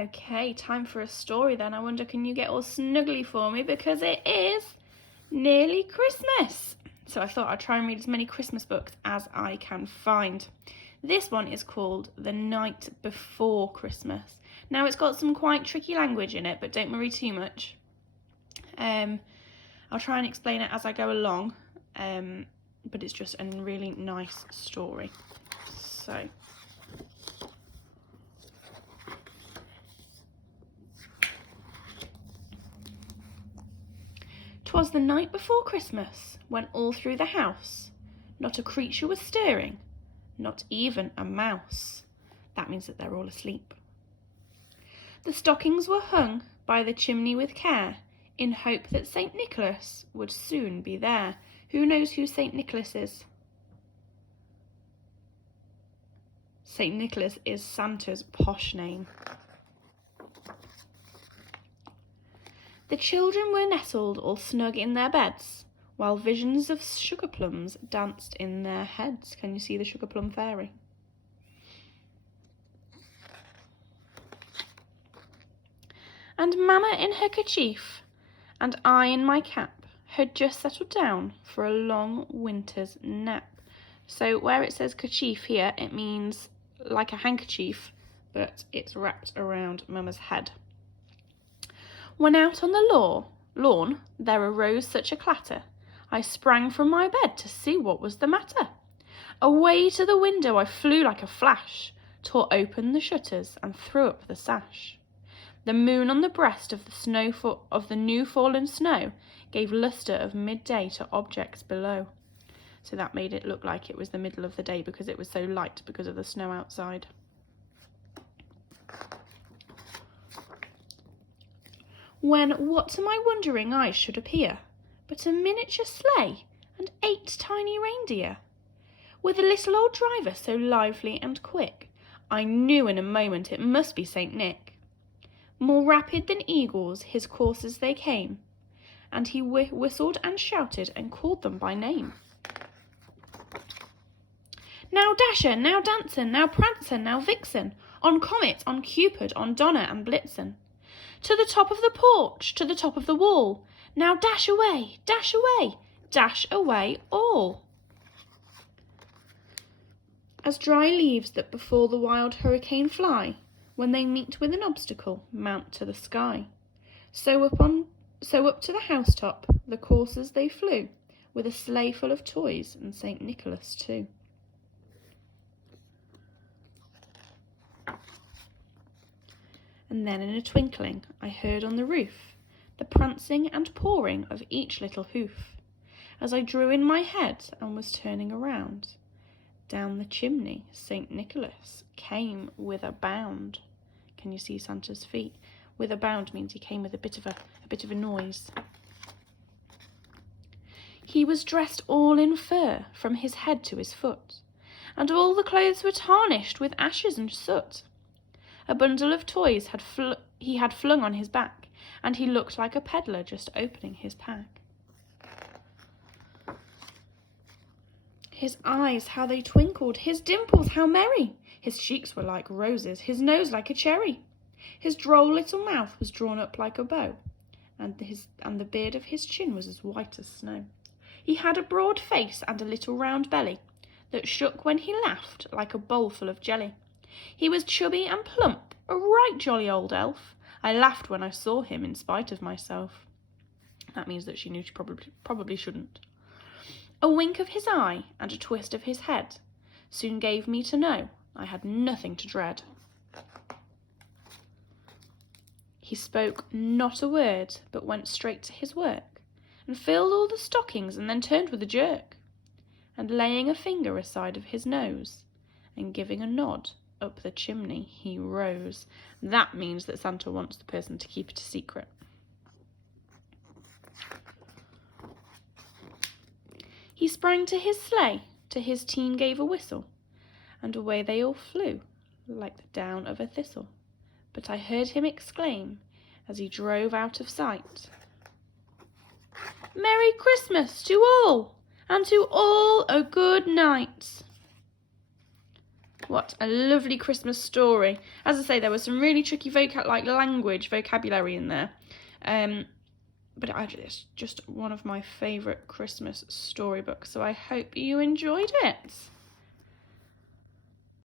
Okay, time for a story then. I wonder, can you get all snuggly for me, because it is nearly Christmas. So I thought I'd try and read as many Christmas books as I can find. This one is called The Night Before Christmas. Now it's got some quite tricky language in it, but don't worry too much. I'll try and explain it as I go along, but it's just a really nice story. So, 'twas the night before Christmas, when all through the house not a creature was stirring, not even a mouse. That means that they're all asleep. The stockings were hung by the chimney with care, in hope that St. Nicholas would soon be there. Who knows who St. Nicholas is? St. Nicholas is Santa's posh name. The children were nestled all snug in their beds, while visions of sugar plums danced in their heads. Can you see the sugar plum fairy? And Mamma in her kerchief, and I in my cap, had just settled down for a long winter's nap. So where it says kerchief here, it means like a handkerchief, but it's wrapped around Mamma's head. When out on the lawn there arose such a clatter, I sprang from my bed to see what was the matter. Away to the window I flew like a flash, tore open the shutters and threw up the sash. The moon on the breast of the new fallen snow gave lustre of midday to objects below. So that made it look like it was the middle of the day because it was so light because of the snow outside. When what to my wondering eyes should appear but a miniature sleigh and 8 tiny reindeer, with a little old driver so lively and quick, I knew in a moment it must be St. Nick. More rapid than eagles his coursers they came, and he whistled and shouted and called them by name. Now Dasher, now Dancer, now Prancer, now Vixen, on Comet, on Cupid, on Donner and Blitzen. To the top of the porch, to the top of the wall, now dash away, dash away all. As dry leaves that before the wild hurricane fly, when they meet with an obstacle, mount to the sky. So up to the housetop the coursers they flew, with a sleigh full of toys and St. Nicholas too. And then in a twinkling I heard on the roof the prancing and pawing of each little hoof. As I drew in my head and was turning around, down the chimney St. Nicholas came with a bound. Can you see Santa's feet? With a bound means he came with a bit of a noise. He was dressed all in fur from his head to his foot, and all the clothes were tarnished with ashes and soot. A bundle of toys he had flung on his back, and he looked like a peddler just opening his pack. His eyes, how they twinkled, his dimples, how merry! His cheeks were like roses, his nose like a cherry. His droll little mouth was drawn up like a bow, and the beard of his chin was as white as snow. He had a broad face and a little round belly, that shook when he laughed like a bowl full of jelly. He was chubby and plump, a right jolly old elf. I laughed when I saw him in spite of myself. That means that she knew she probably shouldn't. A wink of his eye and a twist of his head soon gave me to know I had nothing to dread. He spoke not a word, but went straight to his work, and filled all the stockings and then turned with a jerk, and laying a finger aside of his nose, and giving a nod, up the chimney he rose. That means that Santa wants the person to keep it a secret. He sprang to his sleigh, to his team gave a whistle, and away they all flew, like the down of a thistle. But I heard him exclaim, as he drove out of sight, "Merry Christmas to all, and to all a good night." What a lovely Christmas story. As I say, there was some really tricky vocabulary in there. But it's just one of my favourite Christmas storybooks, so I hope you enjoyed it.